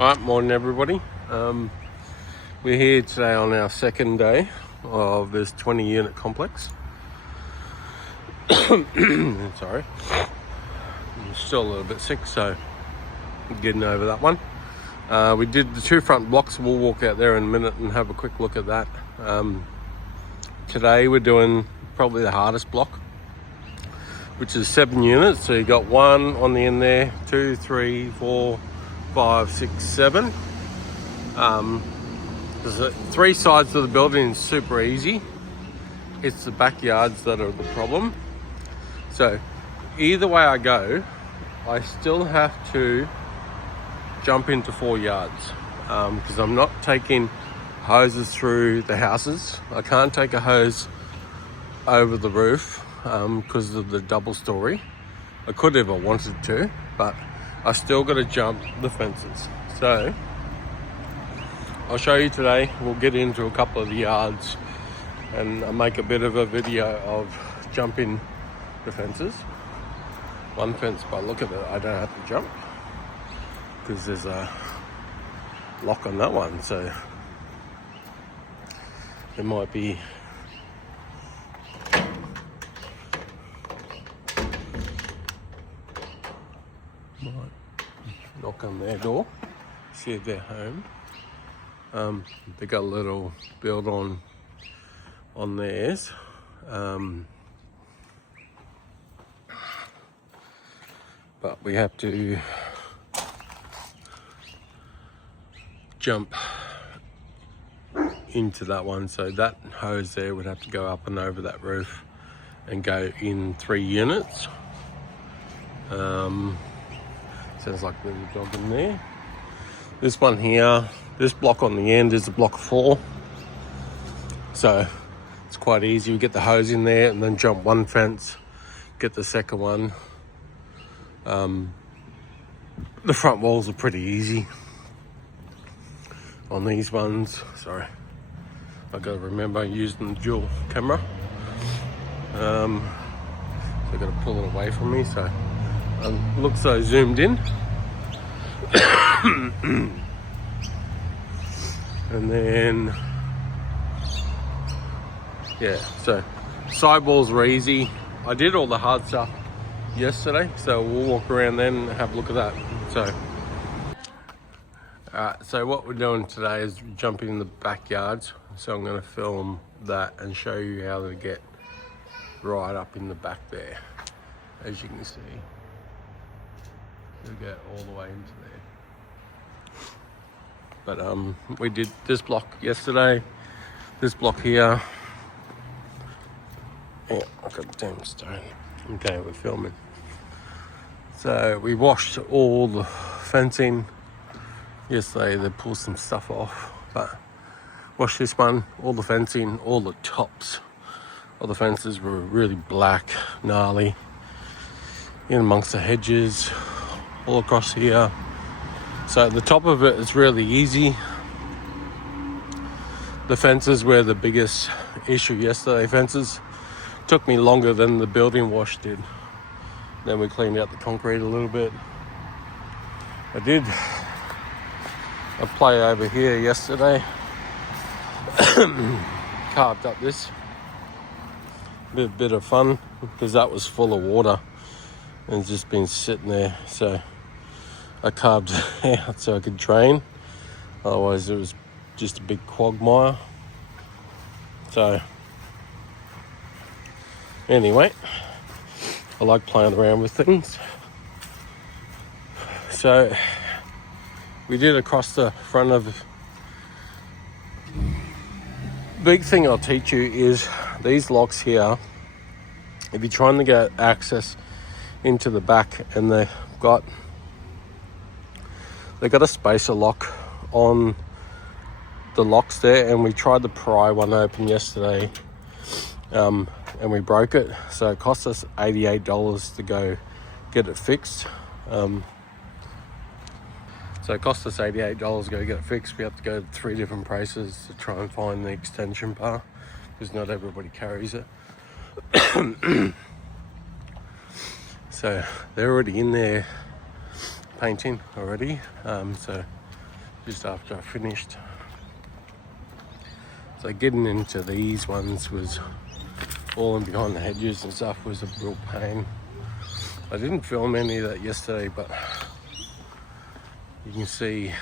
Alright, morning everybody. We're here today on our second day of this 20 unit complex. Sorry, I'm still a little bit sick, so I'm getting over that one. We did the two front blocks. We'll walk out there in a minute and have a quick look at that. Today we're doing probably the hardest block, which is 7 units. So you got one on the end there, 2, 3, 4, 5, 6, 7. There's three sides of the building is super easy. It's the backyards that are the problem. So either way I go, I still have to jump into 4 yards because I'm not taking hoses through the houses. I can't take a hose over the roof because of the double story. I could if I wanted to, but I still got to jump the fences. So I'll show you today. We'll get into a couple of the yards and I'll make a bit of a video of jumping the fences. One fence, by look at it, I don't have to jump because there's a lock on that one, so there might be knock on their door, see if they're home. They got a little build on theirs. But we have to jump into that one, so that hose there would have to go up and over that roof and go in 3 units. Sounds like there's a dog in there. This one here, this block on the end is a block 4. So it's quite easy. We get the hose in there and then jump one fence, get the second one. The front walls are pretty easy on these ones. Sorry, I gotta remember using the dual camera. So I gotta pull it away from me so looks so zoomed in. And then yeah, so sidewalls are easy. I did all the hard stuff yesterday, so we'll walk around then and have a look at that. So what we're doing today is jumping in the backyards. So I'm going to film that and show you how to get right up in the back there. As you can see, we'll get all the way into there. But we did this block yesterday, this block here. Yeah, I've got a damn stone. Okay, we're filming. So we washed all the fencing yesterday. They pulled some stuff off, but washed this one, all the fencing, all the tops of the fences were really black, gnarly, in amongst the hedges, all across here. So the top of it is really easy. The fences were the biggest issue yesterday. Fences took me longer than the building wash did. Then we cleaned out the concrete a little bit. I did a play over here yesterday. Carved up this. Bit of fun because that was full of water and it's just been sitting there. So I carved it out so I could drain. Otherwise it was just a big quagmire. So anyway, I like playing around with things. So we did across the front of. Big thing I'll teach you is these locks here. If you're trying to get access into the back and they've got a spacer lock on the locks there, and we tried to pry one open yesterday. And we broke it, so it cost us $88 to go get it fixed. So it cost us $88 to go get it fixed. We have to go to 3 different places to try and find the extension bar because not everybody carries it. So they're already in there painting already. So just after I finished. So getting into these ones was all in behind the hedges and stuff was a real pain. I didn't film any of that yesterday, but you can see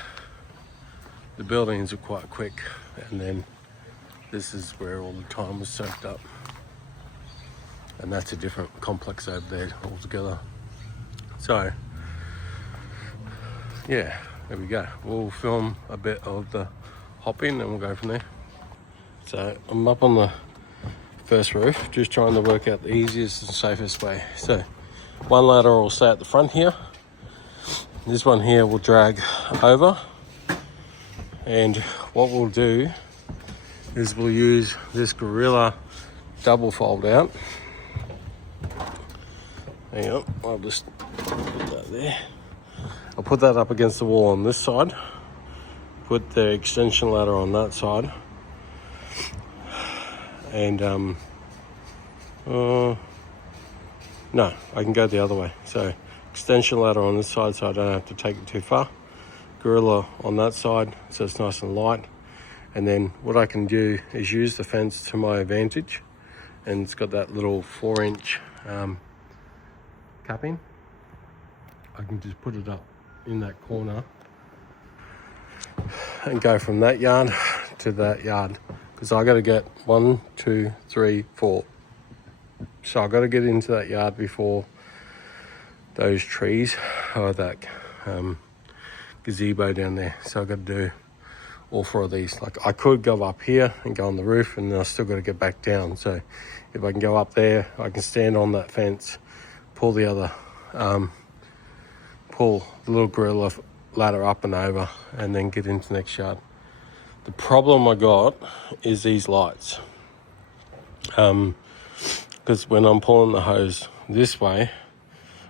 the buildings are quite quick, and then this is where all the time was soaked up, and that's a different complex over there altogether. So yeah, there we go. We'll film a bit of the hopping and we'll go from there. So I'm up on the first roof, just trying to work out the easiest and safest way. So one ladder will stay at the front here. This one here will drag over. And what we'll do is we'll use this Gorilla double fold out. Hang on, I'll just put that there. I'll put that up against the wall on this side. Put the extension ladder on that side. And no, I can go the other way. So extension ladder on this side so I don't have to take it too far. Gorilla on that side so it's nice and light. And then what I can do is use the fence to my advantage. And it's got that little 4-inch capping. I can just put it up in that corner and go from that yard to that yard, because I got to get 1, 2, 3, 4. So I got to get into that yard before those trees or that gazebo down there. So I got to do all 4 of these. Like I could go up here and go on the roof, and then I still got to get back down. So if I can go up there, I can stand on that fence, pull the other pull the little Gorilla ladder up and over, and then get into the next yard. The problem I got is these lights, because when I'm pulling the hose this way,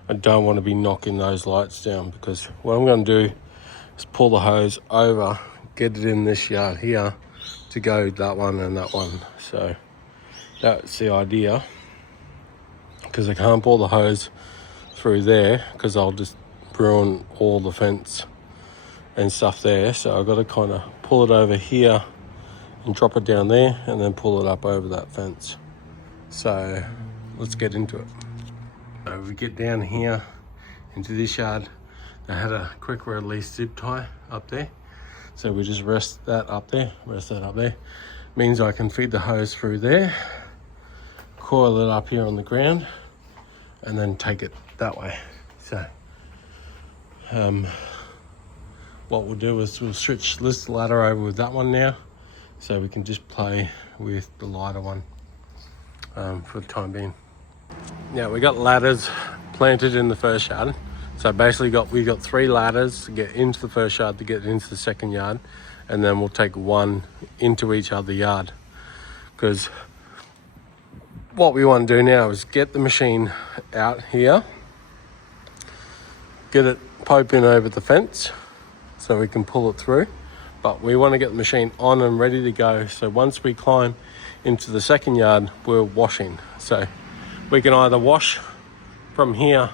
I don't want to be knocking those lights down, because what I'm going to do is pull the hose over, get it in this yard here to go that one and that one. So that's the idea, because I can't pull the hose through there because I'll just ruin all the fence and stuff there. So I've got to kind of pull it over here and drop it down there, and then pull it up over that fence. So let's get into it. So we get down here into this yard. I had a quick release zip tie up there, so we just rest that up there. Means I can feed the hose through there, coil it up here on the ground, and then take it that way. So what we'll do is we'll switch this ladder over with that one now, so we can just play with the lighter one for the time being. Yeah, we got ladders planted in the first yard. So basically we got 3 ladders to get into the first yard, to get into the second yard, and then we'll take 1 into each other yard. Because what we want to do now is get the machine out here, get it piping over the fence so we can pull it through, but we want to get the machine on and ready to go, so once we climb into the second yard, we're washing. So we can either wash from here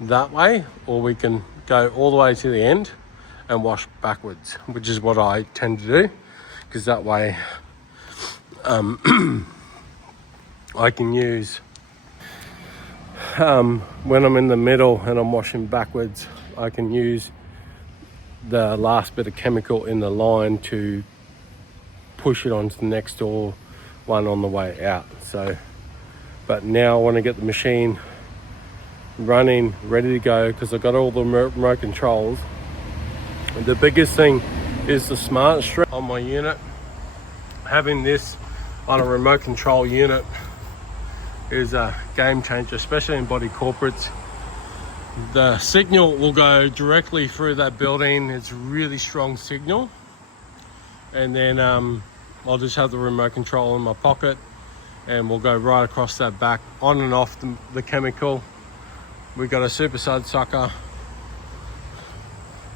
that way, or we can go all the way to the end and wash backwards, which is what I tend to do, because that way I can use when I'm in the middle and I'm washing backwards, I can use the last bit of chemical in the line to push it onto the next door one on the way out. So, but now I want to get the machine running, ready to go, because I've got all the remote controls. And the biggest thing is the smart strip on my unit. Having this on a remote control unit is a game changer, especially in body corporates. The signal will go directly through that building. It's a really strong signal. And then I'll just have the remote control in my pocket, and we'll go right across that back, on and off the chemical. We've got a super sud sucker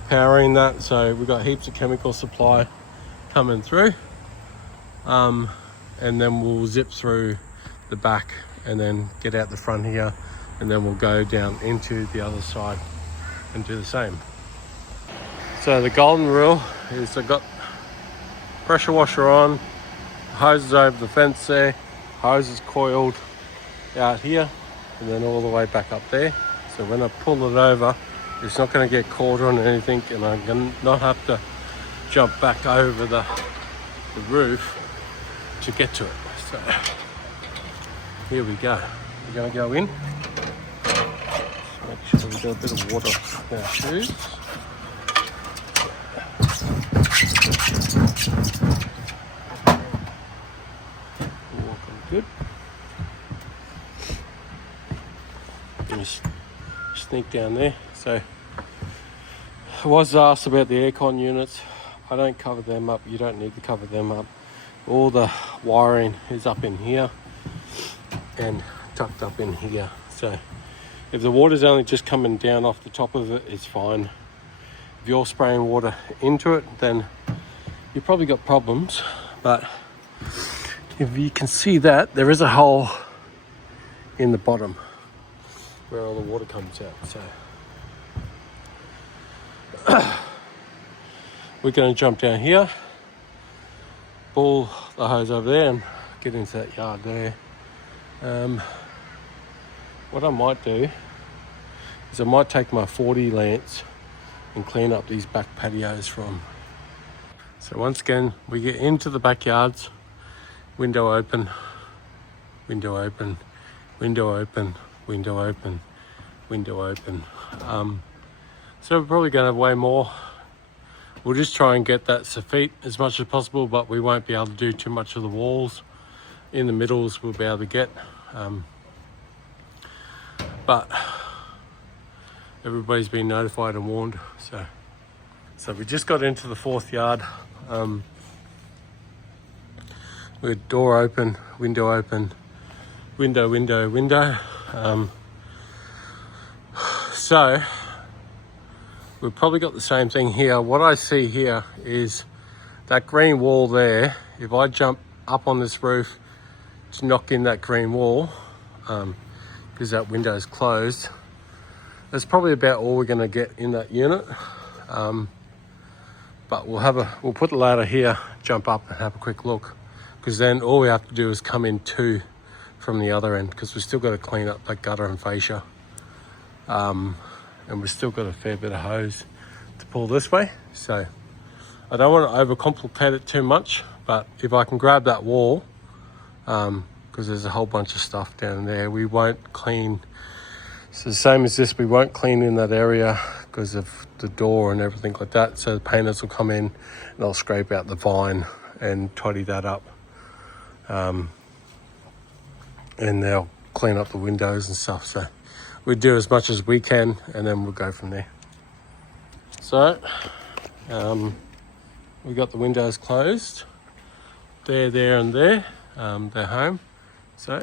powering that, so we've got heaps of chemical supply coming through. And then we'll zip through the back and then get out the front here, and then we'll go down into the other side and do the same. So the golden rule is I've got pressure washer on, hose is over the fence there, hose is coiled out here and then all the way back up there. So when I pull it over, it's not going to get caught on anything, and I'm going to not have to jump back over the roof to get to it. So here we go. We're going to go in. Make sure we got a bit of water in our shoes. Walking good. Let me sneak down there. So I was asked about the aircon units. I don't cover them up. You don't need to cover them up. All the wiring is up in here and tucked up in here. So if the water's only just coming down off the top of it, it's fine. If you're spraying water into it, then you've probably got problems. But if you can see that, there is a hole in the bottom where all the water comes out. So we're going to jump down here, pull the hose over there and get into that yard there. What I might do is I might take my 40 lance and clean up these back patios from. So once again, we get into the backyards, window open, window open, window open, window open, window open. So we're probably going to have way more. We'll just try and get that soffit as much as possible, but we won't be able to do too much of the walls. In the middles we'll be able to get. But everybody's been notified and warned. So we just got into the fourth yard. With door open, window open, window, window, window. So we've probably got the same thing here. What I see here is that green wall there. If I jump up on this roof to knock in that green wall, because that window is closed, that's probably about all we're going to get in that unit. But we'll put the ladder here, jump up and have a quick look, because then all we have to do is come in two from the other end, because we've still got to clean up that gutter and fascia. And we've still got a fair bit of hose to pull this way. So I don't want to overcomplicate it too much, but if I can grab that wall, because there's a whole bunch of stuff down there, we won't clean. So the same as this, we won't clean in that area because of the door and everything like that. So the painters will come in and they'll scrape out the vine and tidy that up. And they'll clean up the windows and stuff. So we do as much as we can and then we'll go from there. So we got the windows closed. There and there. They're home. So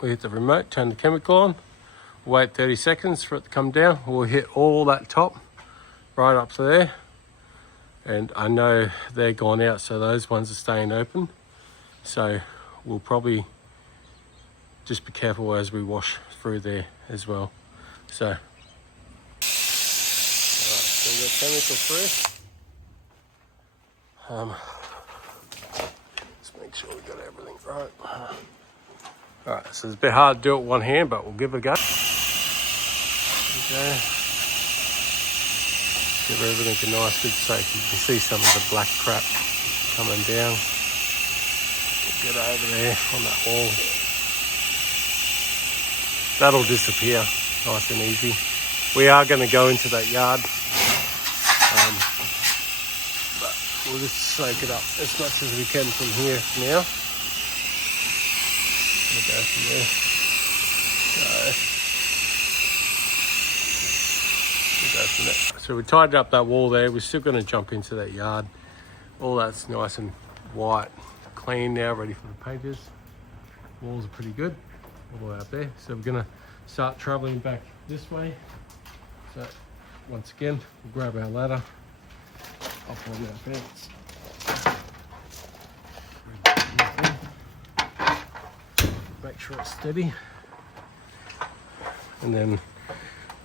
we hit the remote, turn the chemical on, wait 30 seconds for it to come down. We'll hit all that top right up to there. And I know they're gone out, so those ones are staying open. So we'll probably just be careful as we wash through there as well. So, alright, so we got chemical free. Let's make sure we got everything right. Alright, so it's a bit hard to do it with one hand, but we'll give it a go. Okay. Give everything a nice good soak. You can see some of the black crap coming down. We'll get over there on that wall. That'll disappear nice and easy. We are going to go into that yard, but we'll just soak it up as much as we can from here now. We'll go from there. So we tidied up that wall there. We're still going to jump into that yard. All that's nice and white, clean now, ready for the painters. Walls are pretty good all the way up there. So we're going to start traveling back this way. So once again, we'll grab our ladder, up on our fence. Make sure it's steady. And then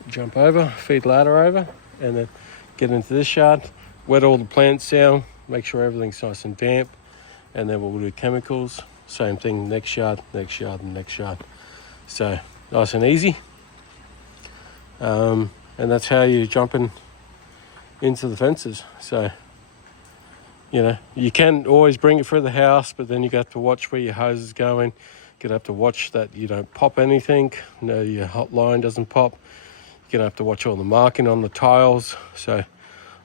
jump over, feed ladder over, and then get into this yard, wet all the plants down, make sure everything's nice and damp, and then we'll do chemicals. Same thing, next yard, and next yard. So nice and easy. And that's how you jump into the fences. So, you know, you can always bring it through the house, but then you have to watch where your hose is going. You're gonna have to watch that you don't pop anything. No, your hot line doesn't pop. You're gonna have to watch all the marking on the tiles. So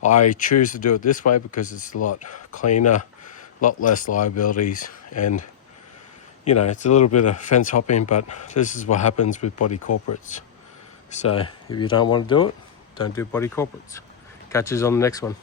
I choose to do it this way because it's a lot cleaner, a lot less liabilities, and you know, it's a little bit of fence hopping, but this is what happens with body corporates. So if you don't want to do it, don't do body corporates. Catch us on the next one.